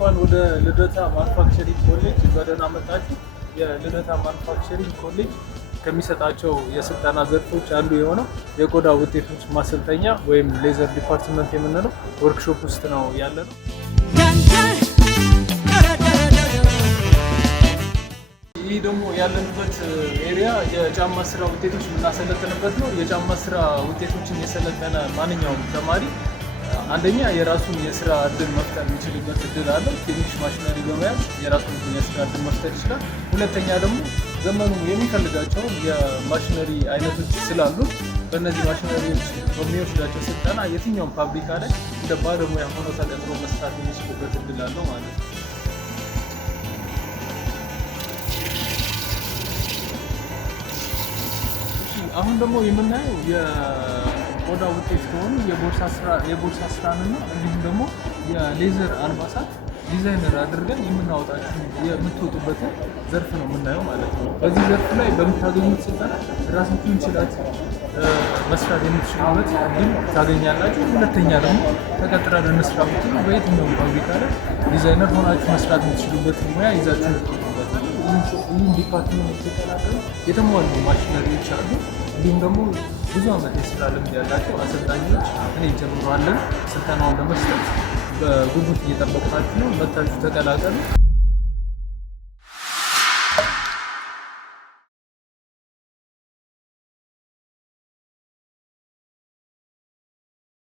እንኳን ወደ ልደታ ማኑፋክቸሪንግ ኮሌጅ በደህና መጣችሁ። የልደታ ማኑፋክቸሪንግ ኮሌጅ ከሚሰጣቸው የስልጠና ዘርፎች አንዱ የሆነው የቆዳ ውጤቶች ማሰልጠኛ ወይም ሌዘር ዲፓርትመንት የምንለው ወርክሾፕ ውስጥ ነው ያለ ነው። ይህ ደግሞ ያለንበት ኤሪያ የጫማ ስራ ውጤቶች የምናሰለጥንበት ነው። የጫማ ስራ ውጤቶችን የሰለጠነ ማንኛውም ተማሪ አንደኛ የራሱን የስራ እድል መፍጠር የሚችልበት እድል አለ። ትንሽ ማሽነሪ በመያዝ የራሱን የስራ እድል መፍጠር ይችላል። ሁለተኛ ደግሞ ዘመኑ የሚፈልጋቸውን የማሽነሪ አይነቶች ስላሉ በእነዚህ ማሽነሪዎች በሚወስዳቸው ስልጠና የትኛውም ፋብሪካ ላይ እንደ ባለሙያ ሆኖ ተቀጥሮ መስራት የሚችልበት እድል አለው ማለት ነው። አሁን ደግሞ የምናየው የቆዳ ውጤት ከሆኑ የቦርሳ ስራንና እንዲሁም ደግሞ የሌዘር አልባሳት ዲዛይነር አድርገን የምትወጡበትን ዘርፍ ነው የምናየው ማለት ነው። በዚህ ዘርፍ ላይ በምታገኙት ስልጠና ራሳችሁን ችላችሁ መስራት የምትችሉበት እድል ታገኛላችሁ። ሁለተኛ ደግሞ ተቀጥረን እንስራ ብትሉ በየትኛውም ፋብሪካ ላይ ዲዛይነር ሆናችሁ መስራት የምትችሉበት ሙያ ይዛችሁ ልትወጡበታል። ይህን ዲፓርትመንት ሲቀላቀሉ የተሟሉ ማሽነሪዎች አሉ። እንዲሁም ደግሞ ብዙ ዓመት የስራ ልምድ ያላቸው አሰልጣኞች እኔ ጀምሯለን። ስልጠናውን ለመስጠት በጉጉት እየጠበቅናችሁ ነው። መታችሁ ተቀላቀሉ።